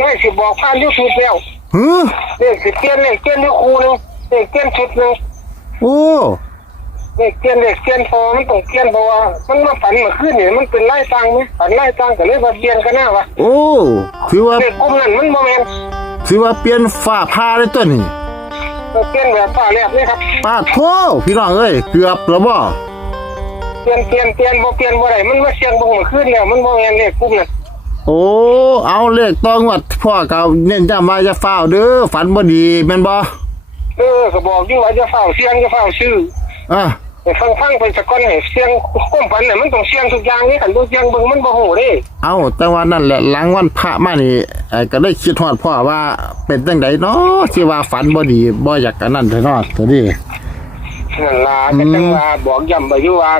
ไม่สิบอกผ่านยูทูบแล้วหือเลขสิเปลี่ยนเลขเปลี่ยนที่ครูหนึงเลขเปลี่ยนชุดหนึงโอ้เลขเปลี่ยนเลขเปลี่ยนพอมันต้องเปลี่ยนเพราะว่ามันมาฝันเมื่อคืนนี่มันเป็นไล่ตังไหมฝันไล่ตังก็เลยมาเปลี่ยนกันหน้าวะโอ้ถือว่าเลขกลุ่มนั้นมันโมเมนถือว่าเปลี่ยนฝ้าผ้าเลยตัวนี้เปลี่ยนแบบฝ่าแลบเลยครับป้าโทพี่น้องเอ้ยเกือบแล้วบ่เปลี่ยนเปลี่ยนเปลี่ยนบ่เปลี่ยนบ่ได้มันมาเสียงบ่เมื่อคืนแล้วมันโมเมนเลขกลุ่มนั้น โอ้ เอาเลขต้องวัดพ่อเก่าเน้นย้ำว่าจะฝ้าวเด้อฝันบ่ดีแม่นบ่เออก็บอกอยู่ว่าจะเฝ้าเสียงจะเฝ้าชื่ออะไปฟังฟังไปสักก้อนให้เสียงก้มฝันเนี่ยมันต้องเสียงทุกอย่างนี่ขันตัวเสียงเบิ่งมันบ่โหเด้เอาแต่ว่านั่นแหละหลังวันพระมานี่ไอ้ก็ได้คิดฮอดพ่อว่าเป็นจังไดเนาะที่ว่าฝันบ่ดีบ่อยากกันนั่นเถอะเนาะตัวนี้นั่นล่ะก็จังว่าบอกย้ำไปอยู่ว่า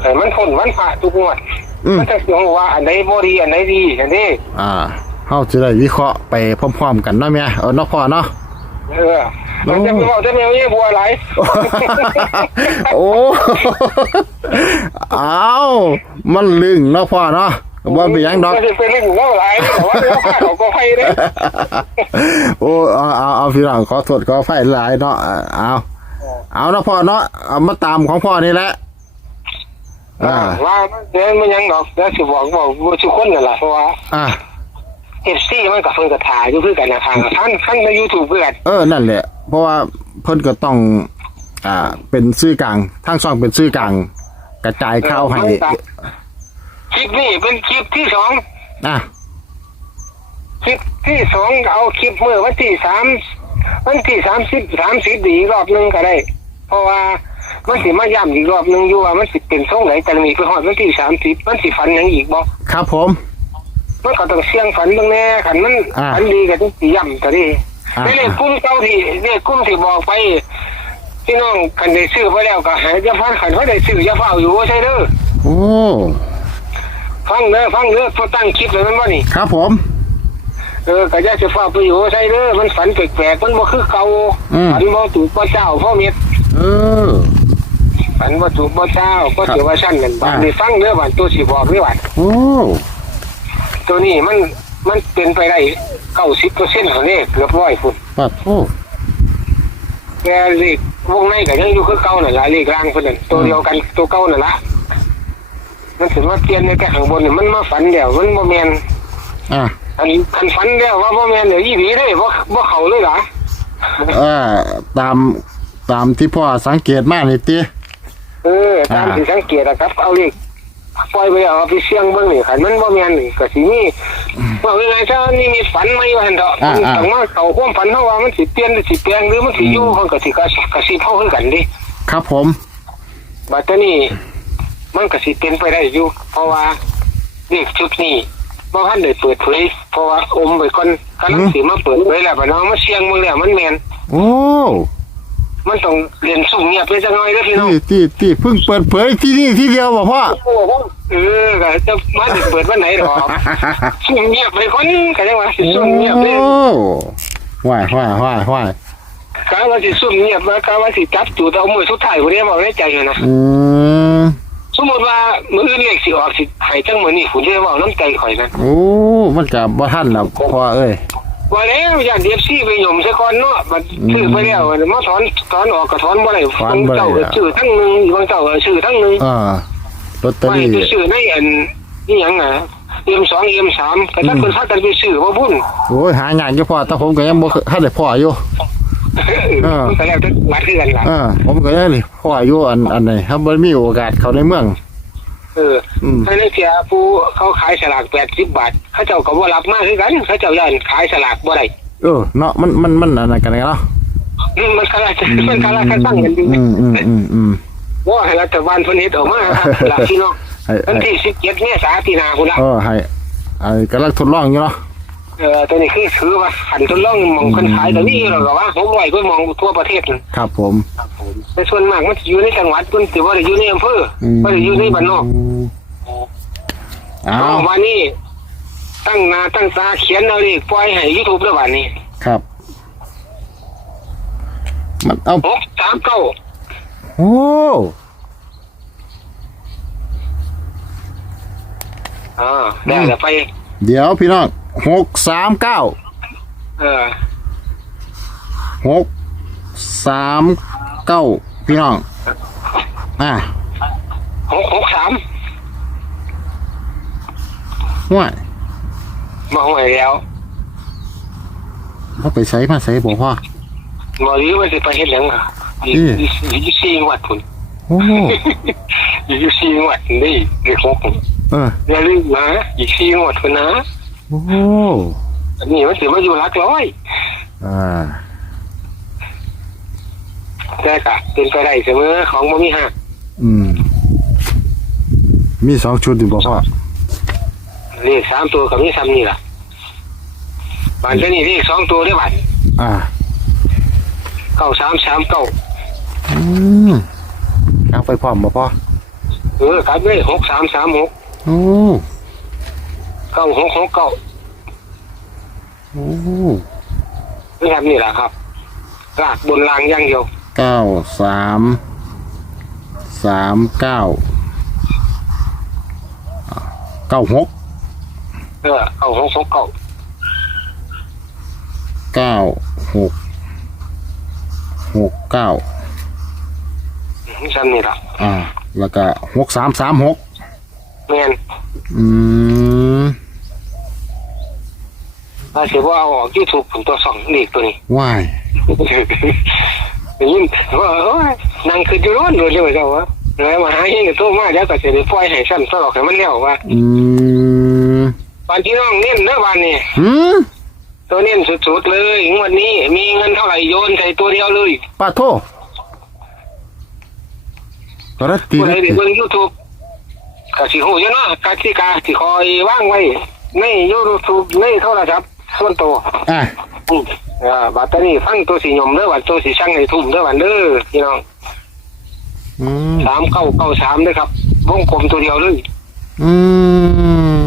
ให้มันพ้นวันพระทุกงวดอื มมันจะสิฮู้ว่าอันใดบ่ดีอันใดดีอันนี้อ่าเฮาจะได้วิเคราะห์ไปพร้อมๆกันเนาะแม่เออเนาะพ่อเนาะเออมันจะไปบอกจะแมวยี่บัวหลายโอ้เอามันลึงเนาะพ่อเนาะว่าเป็นหยังดอกมันจะเป็นเรื่องของเราหลายแต่ว่าเรื่องผ้าเขาก็ไฟเด้โอ้เอาเอาเอาพี่น้องขอโทษขอไฟหลายเนาะเอาเอาเนาะพ่อเนาะเอามาตามของพ่อนี่แหละ อ่าว่าเดี๋ยวมันยังดอกเดี๋ยวสิบอกบอกว่าทุกคนนั่นแหละเพราะว่าอ่าเอฟซีมันกับเพิ่นกับถ่ายอยู่คือกันนะทางท่านท่านในยูทูบคือกันเออนั่นแหละ เพราะว่าเพิ่นก็ต้อง อ่า เป็นซื่อกลางทางช่องเป็นซื่อกลาง กระจายข่าวให้คลิปนี้เป็นคลิปที่สองอะคลิปที่สองเอาคลิปเมื่อวันที่สามวันที่สามสิบสามสิบดีกรอบหนึงก็ได้ เพราะว่า มันสิมาย้ำอีกรอบหนึงอยู่ว่ามันสิเป็นทรงไหนแต่มีไปฮอดวันที่สามสิบมันสิฝันหยังอีกบ่ครับผม มันก็ต้องเสี่ยงฝันเบ้างแน่ขันมันอ่า ฝันดีก็ต้องสิย้ำแต่ดิอ่านี่เลขกุ้มเจ้าที่เนี่ยกุ้มที่บอกไปพี่น้องคันได้ซื้อไปแล้วก็หายจะฟังขันเขาได้ซื้อจะเฝ้าอยู่ว่าใช่เด้อโอ้ฟังเด้อฟังเด้อพอตั้งคลิปเลยมันว่านี่ ครับผม เออก็จะจะเฝ้าไปอยู่ว่าใช่เด้อมันฝันแปลกๆมันบ่คือเก่าอืม ฝันบ่ถูกบ่เจ้าพ่อเม็ด เออ ฝันบ่ถูกบ่เจ้าก็ครับถือว่าชั้นนั่นบัดอ่านี้ฟังเด้อบัดตัวสิบอกนี่บัดโอ้ตัวนี้มันมันเป็นไปได้90%ของนี่เกือบร้อยพุ่นปัดโอ้แกเลขวงในก็ยังอยู่คือเก่านั่นล่ะเลขล่างเพิ่นนั่นตัวเดียวกันตัวเก่านั่นล่ะมันถึงว่าเปลี่ยนในแต่ข้างบนนี่มันมาฝันแล้วมันบ่แม่นอะอันคันฝันแล้วว่าบ่แม่นเดี๋ยวอีหลีเด้บ่บ่เข้าเลยล่ะอ่าตามตามที่พ่อสังเกตมานี่ติ เออตามที่สังเกตนะครับ เอาเลขปล่อยไปแล้วเอาไปเสี่ยงเบิ่งนี่คันมันบ่แม่นนี่ก็สิมีว่ายังไงซะนี่มีฝันไหมว่าหั่นเถอะมันต้องมาเข้าความฝันเฮาว่ามันสิเปลี่ยนหรือสิแปลงหรือมันสิอยู่เฮาก็สิก็ก็สิเฮาคือกันดิครับผมบัดนี้มันก็สิเป็นไปได้อยู่ เพราะว่าเลขชุดนี้บ่ทันได้เปิดเผยเพราะว่าอมไว้ก่อนกำลังสิมาเปิดเผยแล้วบัดน้องมาเสี่ยงมึงแล้วมันแม่นโอ้ มันต้องเรียนสุ่มเงียบไปจังหน่อยเด้อพี่น้องที่ที่ที่เพิ่งเปิดเผยที่นี่ที่เดียวบ่พ่อเออก็จะมาสิเปิดวันไหนดอกสุ่มเงียบไปคนก็จังว่าสิสุ่มเงียบเลยโอ้ว้ายว้ายว้ายว้ายกะว่าสิสุ่มเงียบแล้วกะว่าสิจับจูดเอามือสุดท้ายผู้ใดบอกในใจอยู่นะอืมสมมุติว่ามื้ออื่นเลขสิออกสิให้จังมื้อนี้ผู้ใดเว้าน้ำใจข่อยนะโอ้มันกับบ่ทันแล้วพ่อเอ้ย ว่าแล้วย่าน DFC ไปหย่มซะก่อนเนาะบัดซื้อไปแล้วมาถอนถอนออกก็ถอนบ่ได้ถอนบ่ได้ เจ้าก็ซื้อทั้งหนึงบางเจ้าก็ซื้อทั้งหนึงอ่าลอตเตอไม่รี่ไปซื้อในอันนี่หยังอะ M2 M3 ก็ถ้าเพิ่นพากันไปซื้อบ่บุญโอ้ยหางานอยู่พ่อแต่ผมก็ยังบ่ทันได้พ่ออยู่ เออมันก็แล้วแต่วัดคือกันล่ะ เออผมก็ยังได้พ่ออยู่อันอันไหนครับบ่มีโอกาสเข้าในเมือง เอออืมถ้าในเสียผู้เขาขายสลาก80บาท เขาเจ้าก็บ่รับมาคือกันเขาเจ้าย่านขายสลากบ่ได้เออเนาะมันมันมันอันนั้นกันเนาะอืมมันคารามันคาราคาสั่งกันอยู่อืมอืมอืมอืม ว่าให้รัฐบาลเพิ่นเฮ็ดออกมาครับล่ะพี่น้องให้วันให้ที่17เมษายนปีหน้าพุ่นล่ะ เออให้ไอ้กำลังทดลองอยู่เนาะ เออตัวนี้คือถือว่าหันทดลองหมองคนขายแต่นี่เราก็ว่า600ก็มองทั่วประเทศนั่นครับผม แต่ส่วนมากมันสิอยู่ในจังหวัดมันสิบ่ได้อยู่ในอำเภอบ่ได้อยู่ในบ้านนอกเอาเอาวันนี้ ตั้งหนาตั้งตาเขียนเอาดิปล่อยให้ YouTube แล้ววันนี้ครับ มันเอาหกสามเก้าโอ้อ่าได้แล้วไปเดี๋ยวพี่น้อง หกสามเก้าเออหกสามเก้าพี่น้อง อ่าหกหกสามห่วยมาห่วยแล้วเขาไปใช้มาใช้บอกพ่อบอรู้ว่าจะไปเฮ็ดหยังอะอยู่อืมอยู่อยู่สี่จังหวัดพุ่นโอ้อยู่อยู่สี่จังหวัดนี่เด็กหกเอออย่าลืมนะอีกสี่จังหวัดพุ่นนะ โอ้อันนี้มันถือว่าอยู่หลักร้อย อ่าแต่กะเป็นไปได้เสมอของบ่มีหักอืม มีสองชุดอยู่บอกพ่อเลขสามตัวกับมีซ้ำนี่ล่ะบานเจ้านี่เลขสองตัวได้บัดอ่าเก้าสามสามเก้าอืมเอาไปพร้อมบ่พ่อเออกลับเลยหกสามสามหกโอ้ เก้าหกหกเก้าโอ้นี่ครับนี่แหละครับลากบนรางอย่างเดียวเก้าสามสามเก้าอ่าเก้าหกเออเก้าหกหกเก้าเก้าหกหกเก้านี่ซ้ำนี่ล่ะอ่า แล้วก็หกสามสามหกแม่นอืม ถ้าเสียว่าเอาออกยูทูบผมตัวสองเลขตัวนี้ว่ายได้ยินว่าโอ้ยนั่งคืออยู่ร้อนเลยเลยเจ้าวะเลยมาหาเฮงกับตัวมาแล้วก็จะได้ปล่อยให้ซ้ำตลอดให้มันแล้วว่าอืมวันที่น้องเน้นเด้อวันนี้หืมตัวเน้นสุดๆเลยงวดนี้ มีเงินเท่าไหร่โยนใส่ตัวเดียวเลยป้าโทก็ได้ตีผู้ใดได้ได้ตีเบิ่งยูทูบก็สิฮู้อยู่เนาะกติกาสิคอยว่างไว้ในยูทูบในโทรศัพท์ ส่วนตัวอะอืมอ่าบัดตรนี้ฟังตัวสีหยมเด้อวันตัวสีช่างให้ทุ่มเด้อวันเด้อพี่น้องอืมสามเก้าเก้าสามเด้อครับ วงกลมตัวเดียวเลยอืม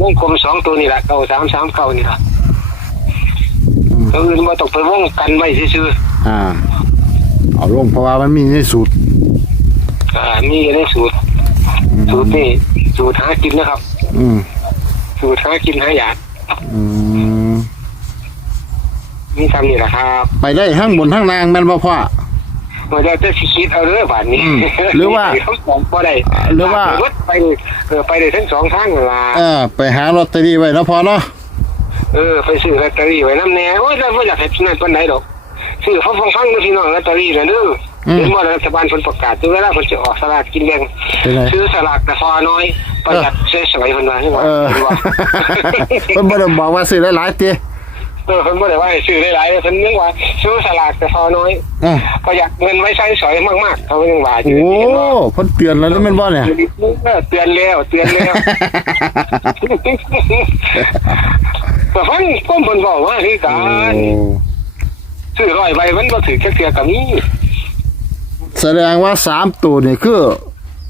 วงกลมสองตัวนี่แหละเก้าสามสามเก้านี่ละตัวอื่นมาตกไปวงกันไว้ซื่ออ่า เอาลงเพราะว่ามันมีในสูตรๆอ่ามีกันในสูตรสูตรนี่สูตรหากินนะครับ อืมสูตรหากินหาอยากอืม มีทำนี่แหละครับไปได้ทั้งบนทั้งล่างแม่นบ่พ่อมาได้จะสิคิดเอาเด้อบาดนี้อืมหรือว่า ทั้งสองก็ได้หรือว่าไปเออไปได้ทั้งสองทางนั่นล่ะเออไปหาลอตเตอรี่ไว้เนาะพ่อเนาะเออไปซื้อลอตเตอรี่ไว้น้ำแน่โอ้ยเราไม่อยากให้นั่นปานใดดอกซื้อเขาฟังฟังๆเด้อพี่น้องลอตเตอรี่นะเด้ออมเห็นว่ารัฐบาลเพิ่นประกาศถึงเวลาเพิ่นจะออกสลากกินแบ่งเป็นไรซื้อสลากแต่พอน้อยประหยัดเสียสวยเพิ่นว่าใช่ไหมเออเพิ่นว่าเพิ่นบ่ได้บอกว่าซื้อหลายๆติ เออเพิ่นบ่ได้ว่าให้ซื้อหลายๆเพิ่นนึกว่าซื้อสลากแต่พอน้อยอะประหยัดเงินไว้ใช้สอยมากๆเขายังว่าอโอ้ยู่เห็นบ่เพิ่นเตือนแล้วนี่แม่นบ่เนี่ย เออเตือนแล้วเตือนแล้ว แต่ฟังก้มเพิ่นบอกว่าคือกัโอ้นซื้อร้อยใบมันบ่ถือแค่เสียกับนี้แสดงว่าสามตัวนี่คือ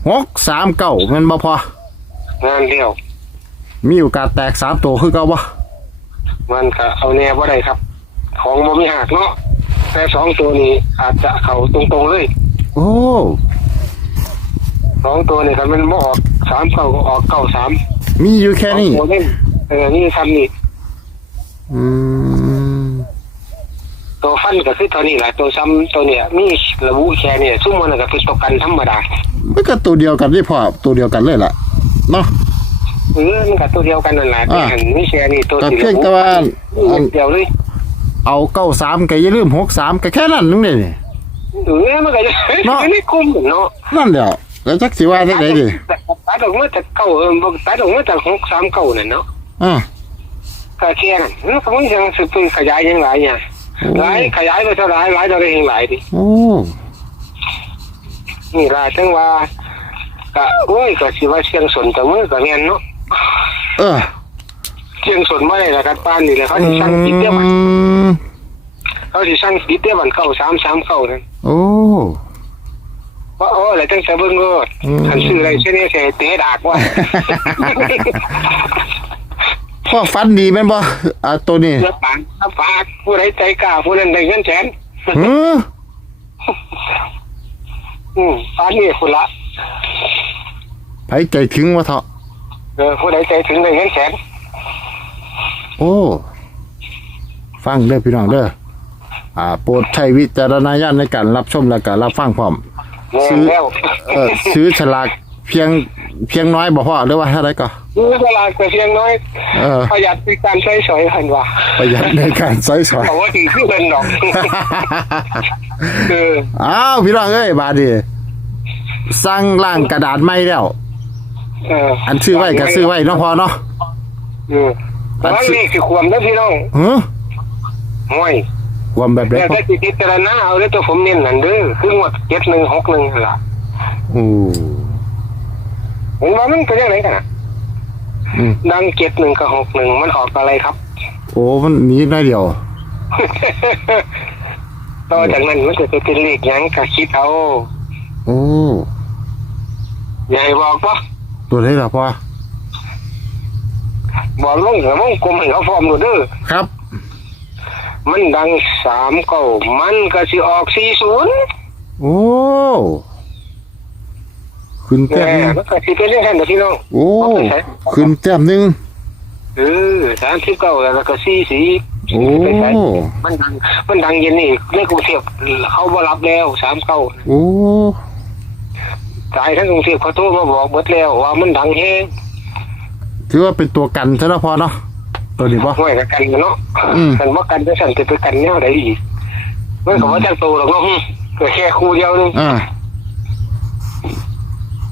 หกสามเก้าแม่นบ่พองานเดียวมีโอกาสแตกสามตัวคือเก่าบ่ มันก็เอาแน่บ่ได้ครับ ของบ่มีหักเนาะแต่สองตัวนี้อาจจะเข้าตรงๆเลยโอ้สองตัวนี่คันมันบ่ออกสามเก้าก็ออกเก้าสามมีอยู่แค่นี้สองตัวเล่นเออนี่ทำนี่อืมตัวฟันก็คือตัวนี้แหละตัวซ้ำตัวเนี่ยมีระบุแค่เนี่ยซุ่มมันก็เป็นตัวกันธรรมดามันก็ตัวเดียวกันที่พ่อตัวเดียวกันเลยล่ะเนาะ เออมันก็ตัวเดียวกันนั่นแหละอ่า แต่อันมีแค่นี้ตัวก็ที่เพียงแต่ว่าอันเดียวเลยเอาเก้าสามก็อย่าลืมหกสามก็แค่นั้นนึงเด้นี่ เออมันก็จะเนาะ ไม่คุ้มเนาะนั่นเดียวแล้วจักสิว่าจังไดดิตัดออกมาจากเก้าเออบ่ตัดออกมาจากหกสามเก้านั่นเนาะอ่า ก็แค่นั้นมันก็ไม่ยังสืบเป็นขยายยังหลายเนี่ยโอ้หลายขยายไปเท่าหลายหลายเท่าไรยังหลายดิโอ้นี่หลายทั้งว่าก็โอ้ยก็สิว่าเชียงสนแต่มือก็แม่นเนาะ เออเชียงสนไม่ได้ละกันป้านนี่แหละเขาสิสั่งปิดเด้อบัดมเขาสิสั่งปิดเด้อบัดเก้าสามสามเก้านั่นโอ้ ว่าโอ้อะไรตั้งแต่เบิ่งโลดอืม คันซื้ออะไรเช่นนี้เสียเตะดากว่า พ่อฟันดีแม่นบ่อ่าตัวนี้เลือปากถ้าปากผู้ใดใจกล้าผู้นั้นได้เงินแสนหืออืมปานนี้คุณละไผใจถึงว่าเถาะ เออผู้ใดใจถึงได้เงินแสนโอ้ ฟังเด้อพี่น้องเด้ออ่าโปรดใช้วิจารณญาณในการรับชมและการรับฟังพร้อมแม่ซื้อ แล้วเออซื้อฉลากเพียงเพียงน้อยบ่พอหรือว่าเท่าไรก็ ซื้อเวลาแต่เพียงน้อยเออ ประหยัดในการใช้สอยหันว่าประหยัดในการใช้สอย เขาว่าดีขึ้นเป็นดอกเอออ้าวพี่น้องเอ้ยบาดนีสั่งล่างกระดาษไม่แล้ว เอออันซื้อไว้ก็ซื้อไว้เนาะพอเนาะ เออแต่ว่าเลขคือความนะพี่น้องเฮ้อห่วยความแบบเด็แต่กถ้าจิตพิจารณาเอาเด้อตัวผมเน้นนั่นเด้อคืองวดเจ็ดหนึ่งหกหนึ่งล่ะโอ้เห็นว่ามันเป็นยังไงกันอะอืมดังเจ็ดหนึ่งกับหกหนึ่งมันออกอะไรครับ โอ้มันหนี้ได้เดียว ต่อจากนั้นมันจะเป็นเลขหยังก็คิดเอาโอ้ อย่าให้บอกปะ ตัวนี้ล่ะพ่อ บอกลงกับมงกลมให้เขาฟอร์มดูเด้อครับ มันดังสามเก้ามันก็สิออกสี่ศูนย์โอ้ขึ้นแหแต้มหนึงมมันก็สิเป็นเรื่องแค่นั้นพี่น้องโอ้ขึ้นแต้มหนึงเออสามสิบเก้าแล้วก็สี่สี่โอ้มันดังมันดังเย็นนี่ในกรุงเทพเขาบ่รับแล้วสามเก้าโอ้ สายทั้งกรุงเทพเขาโทรมาบอกเบิดแล้วว่ามันดังแฮงถือว่าเป็นตัวกันใช่ไหมพอเนาะตัวนี้ป่ะห่วยกับกันเนาะอืม กันว่ากันจะสั่นจะไปกันแนวใดอีกมันก็ว่าจังโตหรอกเนาะก็แค่คู่เดียวนึงอ่า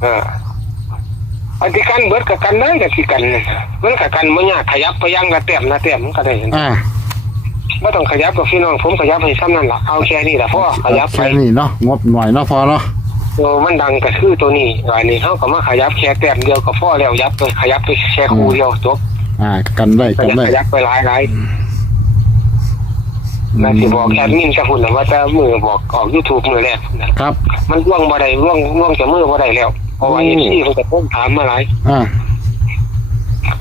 เอออันที่กันเบิดกับกันได้กับที่กันมันกับกันมันยากขยับไปยังกระเต็มนะเต็มมันก็ได้อ่าไม่ต้องขยับกับพี่น้องผมขยับให้ซ้ำนั่นล่ะเอาแค่นี้แหละพ่อขยับไปแค่นี้เนาะงบหน่อยเนาะพอเนาะ ตัวมันดังก็คือตัวนี้อันนี้เขาก็มาขยับแค่แต้มเดียวก็พอแล้วยับไปขยับไปแค่คู่เดียวจบอ่า กันไว้ขกันยับไว้ขยับไปหลายหลายน่าสิบอกแอดมินจะหุ่นน่ะว่าจะมือบอกออกยูทูบมือแรกนะครับ มันร่วงบ่ได้ร่วงร่วงจะมือบ่ได้แล้วเพราะว่าโอ้เอฟซีเขาจะต้มถามมาหลายอ่า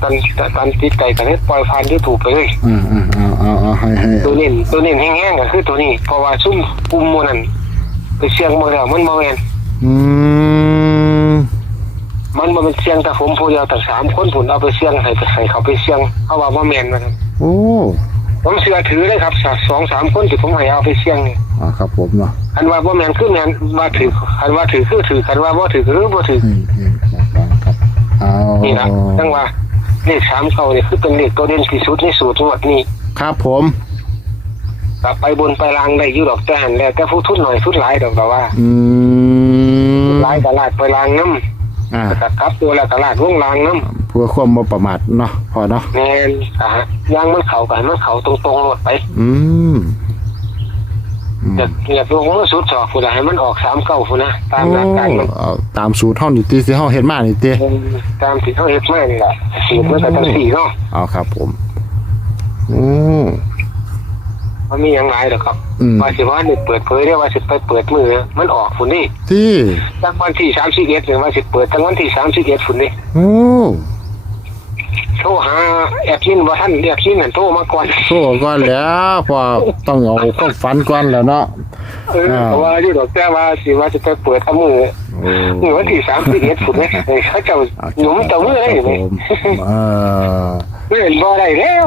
ตอนตอนติดใจกันให้ปล่อยผ่านยูทูบไปเลยอ่าอ่าเอาเอาเอาให้ให้ตัวนี้ตัวนี้แห้งๆก็คือตัวนี้ เพราะว่าซุ่มปุ่มโมนั่นไปเสียงมาแล้วมันบ่แม่น อืมมันบ่เป็นเสียงแต่ผมผู้เดียวแต่สามคนผุนเอาไปเสียงให้ให้เขาไปเสียงเขาว่าบ่แม่นนะครับโอ้ผมเสือถือเลยครับสสองสามคนที่ผมให้เอาไปเสียงนี่อ่าครับผมเนาะคันว่าบ่แม่นคือแม่นว่าถือคันว่าถือคือถือคันว่าบ่ถือคือบ่ถืออืมอืมครับครับเอานี่นะจังว่าเลขสามเก้านี่คือเป็นเลขตัวเด่นที่สุดในสูตรทั้งหมดนี้ครับผม กลับไปบนไปลางได้อยู่ดอกแต่หันแล้วแต่ผู้ทุนหน่อยทุนหลายดอกแต่ว่าอืมหลายตลาดไปลางน้อ่าำแต่ครับตัวละตลาดวงลางน้เพื่อความบ่ประมาทเนาะพอเนาะำแมนอะยางมันเขากันมันเขาตรงๆหมดไป อืมอืมอย่าอย่าลงมือสุดสอบฝุ่นให้มันออกสามเก้าฝุ่นนะตามหลักการมันโอ้เอาตามสูตรเท่านี่ตีที่เฮาเห็นมานี่ตีตามที่เขาเฮ็ดมานี่แหละสีมันก็ตั้งสี่เนาะเอาครับผม อืม มันมีอย่างไรหรอกครับอืม ว่าสิว่านี่เปิดเผยได้ว่าสิไปเปิดมือมันออกฝุ่นนี่ที่ตั้งวันที่สามสิบเอ็ดหรือว่าสิเปิดตั้งวันที่สามสิบเอ็ดฝุ่นนี่โอ้โทรหาแอดมินว่าท่านแอดมินนั่นโทรมาก่อนโทษก่อนแล้วพอต้องเอาความฝันก่อนแล้วเนาะ เออเพราะว่าอยู่ดอกแต่ว่าสิว่าจะไปเปิดเอามือโอ้มือวันที่สามสิบเอ็ดฝุ่นนี่เขาเจ้าหนุ่มเจ้ามืออะไรคอรับยู่ผนี่มเออ ไม่เห็นบ่ได้แล้ว